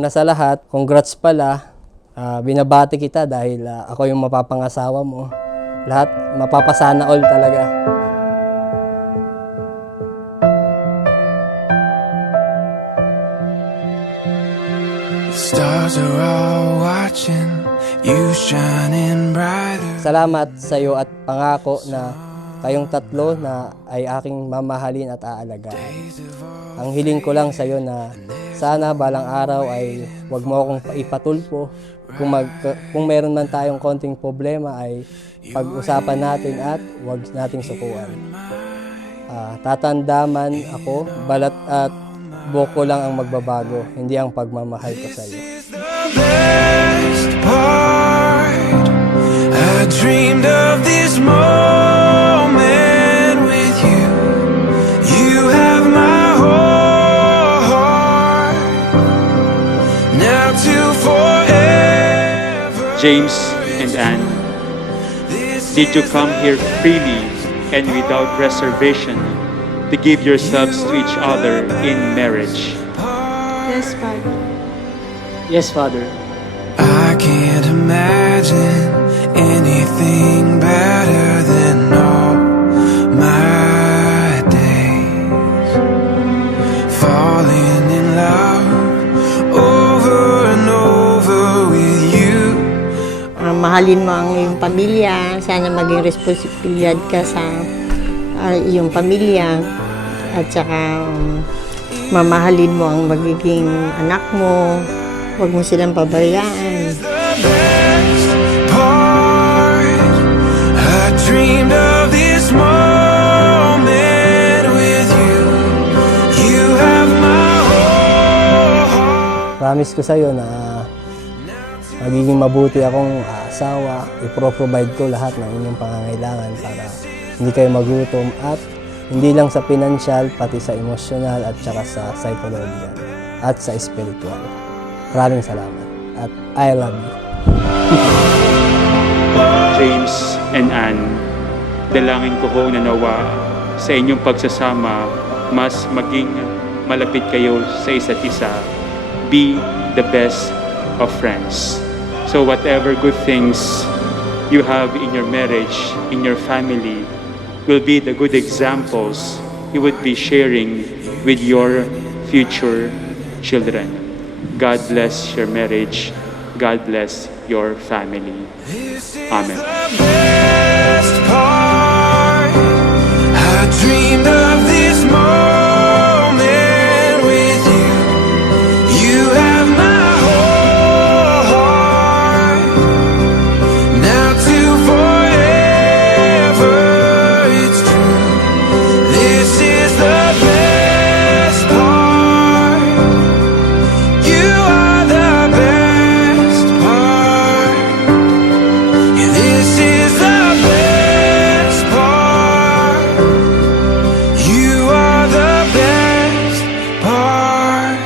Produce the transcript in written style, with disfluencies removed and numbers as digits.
Una sa lahat, congrats pala. Binabati kita dahil ako yung mapapangasawa mo. Lahat mapapasana all talaga. Stars are all watching you shining brighter. Salamat sa iyo at pangako na kayong tatlo na ay aking mamahalin at aalagaan. Ang hiling ko lang sa iyo na sana balang araw ay wag mo akong ipatulpo. Kung meron man tayong konting problema ay pag-usapan natin at wag nating sukuan. Tatandaman ako, balat at buhok ko lang ang magbabago, hindi ang pagmamahal ko sa iyo. Best part, I dreamed of this moment with you. You have my whole heart, now to forever. James and Anne, did you come here freely and without reservation to give yourselves to each other in marriage? Yes, Father. Yes, Father. I can't imagine anything better than all my days. Falling in love over and over with you. Mahalin mo ang iyong pamilya. Sana maging responsibilidad ka sa iyong pamilya. At saka mamahalin mo ang magiging anak mo. Huwag mo silang pabayaan. Best part, I dreamed of this moment with you. You have my whole heart. Promise ko sa iyo na magiging mabuti akong asawa. I-provide ko lahat ng inyong pangangailangan para hindi kayo magutom at hindi lang sa financial, pati sa emotional at saka sa psychological at sa spiritual. Maraming salamat at I love you. James and Anne, dalangin ko po na nawa sa inyong pagsasama, mas maging malapit kayo sa isa't isa. Be the best of friends. So whatever good things you have in your marriage, in your family, will be the good examples you would be sharing with your future children. God bless your marriage. God bless your family. Amen. Best part, I dreamed of this moment with you. You have my whole heart, now to forever. It's true. This is the best part. You are the best part. Yeah, this is the best part. You are the best part.